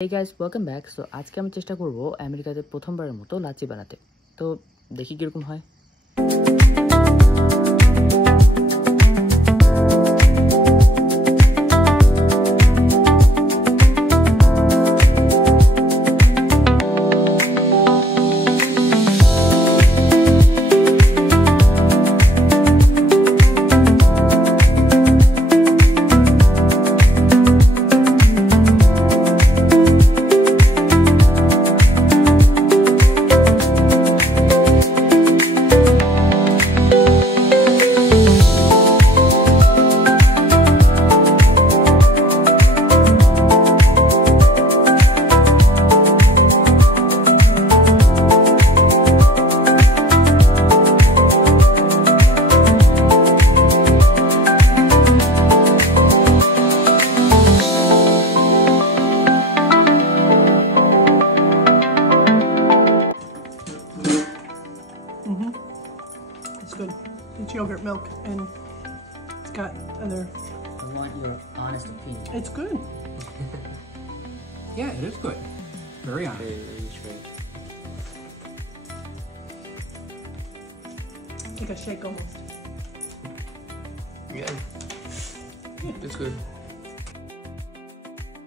Hey guys, welcome back. So আজকে আমি চেষ্টা করব আমেরিকাতে প্রথমবারের মতো লাচ্ছি বানাতে। তো দেখি কিরকম হয়। It's good. It's yogurt milk and it's got other. I want your honest opinion. It's good. Yeah, it is good. Very honest. Like a shake almost. Yeah, it's good.